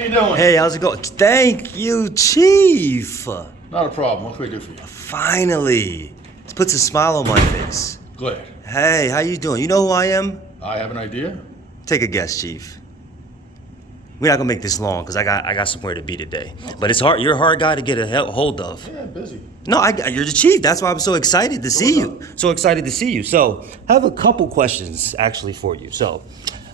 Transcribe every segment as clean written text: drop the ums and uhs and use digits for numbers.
How you doing? Hey, how's it going? Thank you, Chief. Not a problem. What can we do for you? Finally. This puts a smile on my face. Glad. Hey, how you doing? You know who I am? I have an idea. Take a guess, Chief. We're not gonna make this long because I got somewhere to be today. But it's hard. You're a hard guy to get a hold of. Yeah, busy. No, you're the chief. That's why I'm so excited to see you. So excited to see you. So I have a couple questions actually for you. So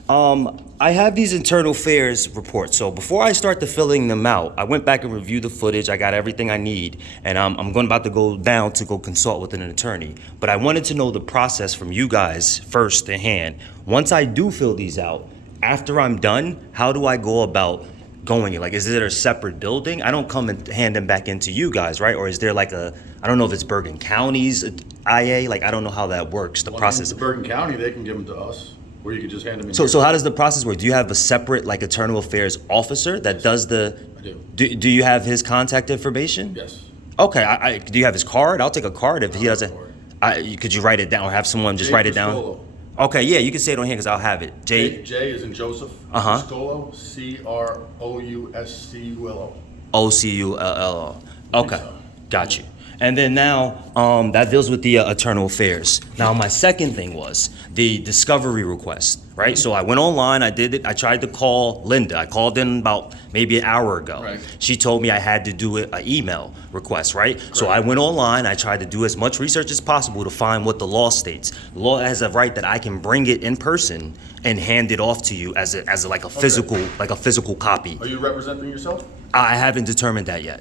I have these internal affairs reports. So before I start to filling them out, I went back and reviewed the footage. I got everything I need, and I'm about to go down to go consult with an attorney. But I wanted to know the process from you guys first in hand. Once I do fill these out, after I'm done, how do I go about going? Like, is it a separate building? I don't come and hand them back into you guys, right? Or is there like I don't know if it's Bergen County's IA, like I don't know how that works, the process. If it's Bergen County, they can give them to us, or you can just hand them in. So how does the process work? Do you have a separate like internal affairs officer that does the? I do. Do you have his contact information? Yes. Okay, do you have his card? I'll take a card if he doesn't. Could you write it down or have someone just write it down? Cristolo. Okay, yeah, you can say it on here because I'll have it. J is in Joseph. Uh-huh. Cristolo, CROUSCULO. OCULLO. Okay, got you. And then now, that deals with the internal affairs. Now, my second thing was the discovery request, right? So I went online, I did it, I tried to call Linda. I called in about maybe an hour ago. Right. She told me I had to do an email request, right? So I went online, I tried to do as much research as possible to find what the law states. The law has a right that I can bring it in person and hand it off to you as a physical copy. Are you representing yourself? I haven't determined that yet.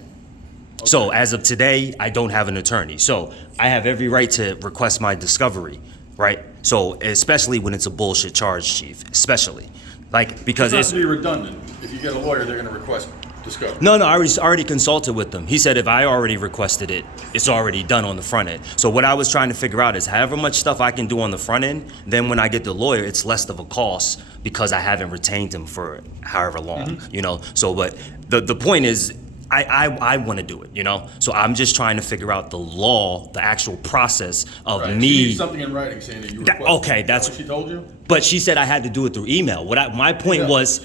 Okay. So as of today, I don't have an attorney. So I have every right to request my discovery, right? So especially when it's a bullshit charge, Chief, especially. Like, because It's not to be redundant. If you get a lawyer, they're going to request discovery. No, I already consulted with them. He said if I already requested it, it's already done on the front end. So what I was trying to figure out is however much stuff I can do on the front end, then when I get the lawyer, it's less of a cost because I haven't retained him for however long, you know? So, but the point is, I want to do it, you know? So I'm just trying to figure out the law, the actual process of Right. me. She needs something in writing saying that you requested. Okay, that's what she told you? But she said I had to do it through email. My point was,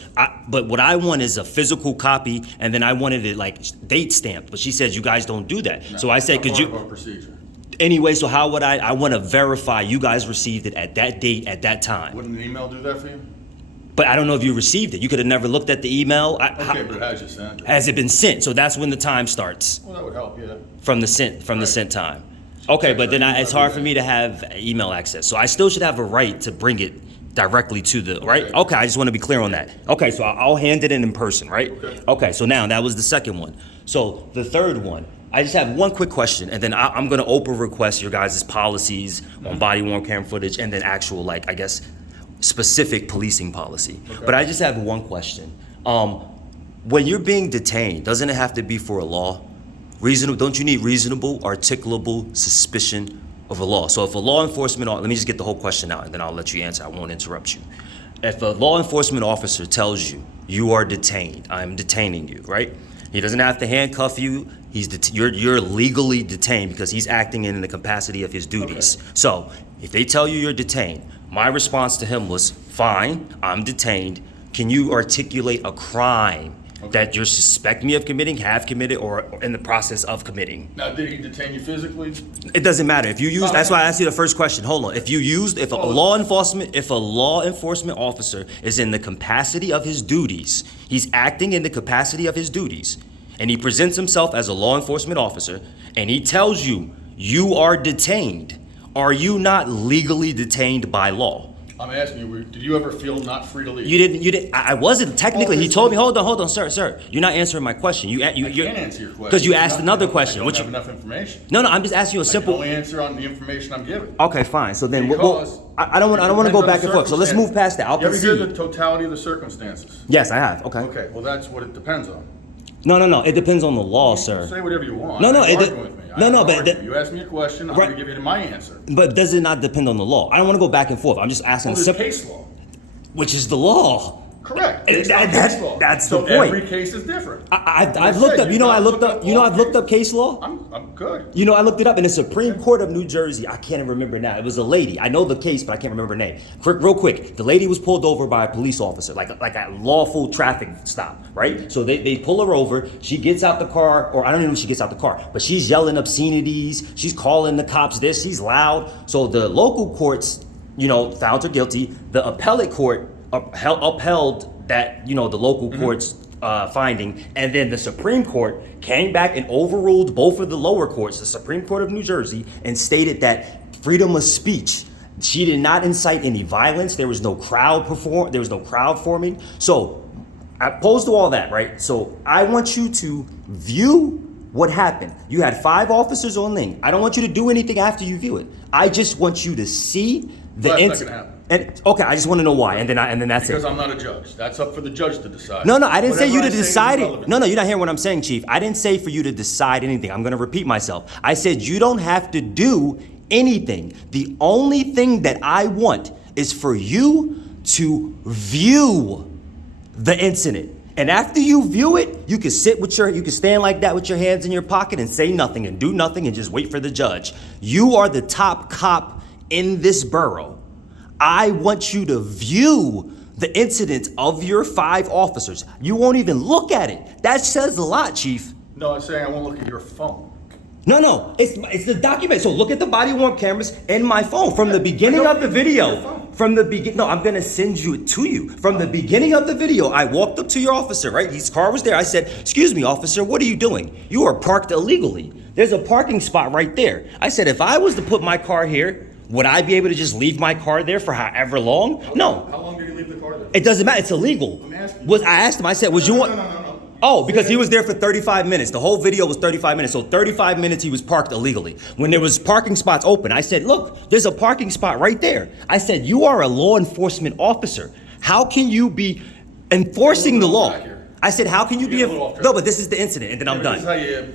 but what I want is a physical copy, and then I wanted it like date stamped. But she said you guys don't do that. No, so I said, could part you? of our procedure. Anyway, so how would I want to verify you guys received it at that date, at that time? Wouldn't an email do that for you? But I don't know if you received it. You could have never looked at the email. Okay, but it has you sent it. Has it been sent? So that's when the time starts Well, that would help, yeah. from the sent time. Okay, but then it's hard for me to have email access. So I still should have a right to bring it directly to the, right? Okay, I just want to be clear on that. Okay, so I'll hand it in person, right? Okay, so now that was the second one. So the third one, I just have one quick question, and then I'm going to open request your guys' policies on body-worn camera footage and then actual, like, I guess, specific policing policy. But I just have one question. When you're being detained, doesn't it have to be for a law? Reasonable, don't you need reasonable, articulable suspicion of a law? So if a law enforcement, let me just get the whole question out and then I'll let you answer. I won't interrupt you. If a law enforcement officer tells you, you are detained, I'm detaining you, right? He doesn't have to handcuff you. You're legally detained because he's acting in the capacity of his duties. So if they tell you you're detained, my response to him was, fine, I'm detained. Can you articulate a crime that you're suspecting me of committing, have committed, or in the process of committing? Now, did he detain you physically? It doesn't matter. If you use, that's why I asked you the first question. Hold on. If a law enforcement officer is in the capacity of his duties, he's acting in the capacity of his duties, and he presents himself as a law enforcement officer, and he tells you, you are detained, are you not legally detained by law? I'm asking you, did you ever feel not free to leave? You didn't, I wasn't technically, he told me, hold on, sir, you're not answering my question. I can't answer your question. Because you asked another question. I don't have enough information. No, I'm just asking you a simple. I can only answer on the information I'm given. Okay, fine, so then, Because I don't want to go back and forth, so let's move past that. I'll You ever hear concede. the totality of the circumstances? Yes, I have, okay. Okay, well, that's what it depends on. No, it depends on the law, sir. Say whatever you want. No, I'm it arguing de- with me. no, I'm no, but arguing. the- You ask me a question, I'm Right. going to give you my answer. But does it not depend on the law? I don't want to go back and forth, I'm just asking Well, there's simple, case law. which is the law. Correct. And Based on that's- case law. that's so the point. Every case is different. I've looked up. You know, I looked up. You know, I've looked up case law. I'm good. You know, I looked it up in the Supreme Court of New Jersey. I can't remember now. It was a lady. I know the case, but I can't remember her name. Real quick, the lady was pulled over by a police officer, like a lawful traffic stop, right? So they pull her over. She gets out the car, or I don't even know if she gets out the car, but she's yelling obscenities. She's calling the cops this. She's loud. So the local courts, you know, found her guilty. The appellate court upheld that, you know, the local courts finding, and then the Supreme Court came back and overruled both of the lower courts, the Supreme Court of New Jersey, and stated that freedom of speech. She did not incite any violence. There was no crowd forming. So, opposed to all that, right? So I want you to view what happened. You had 5 officers on link. I don't want you to do anything after you view it. I just want you to see the That's not incident. gonna happen. And okay, I just want to know why, and then that's Because it. I'm not a judge. That's up for the judge to decide. No, I didn't say you to Whatever I say is decide it. irrelevant. No, you're not hearing what I'm saying, Chief. I didn't say for you to decide anything. I'm going to repeat myself. I said you don't have to do anything. The only thing that I want is for you to view the incident. And after you view it, you can you can stand like that with your hands in your pocket and say nothing and do nothing and just wait for the judge. You are the top cop in this borough. I want you to view the incident of your 5 officers. You won't even look at it. That says a lot, Chief. No, I'm saying I won't look at your phone. No, it's the document. So look at the body worn cameras in my phone from the beginning of the video. From the begin, no, I'm gonna send it to you. From the beginning of the video, I walked up to your officer, right? His car was there. I said, "Excuse me, officer, what are you doing? You are parked illegally. There's a parking spot right there." I said, "If I was to put my car here, would I be able to just leave my car there for however long?" No. How long did you leave the car there? It doesn't matter. It's illegal. I'm asking you. I asked him. I said, "Would you want?" No. Oh, because he was there for 35 minutes. The whole video was 35 minutes. So 35 minutes he was parked illegally. When there was parking spots open, I said, "Look, there's a parking spot right there." I said, "You are a law enforcement officer. How can you be enforcing the law?" Back here. I said, "How can you You be?" get a little off track. No, but this is the incident, and then I'm This is done. how you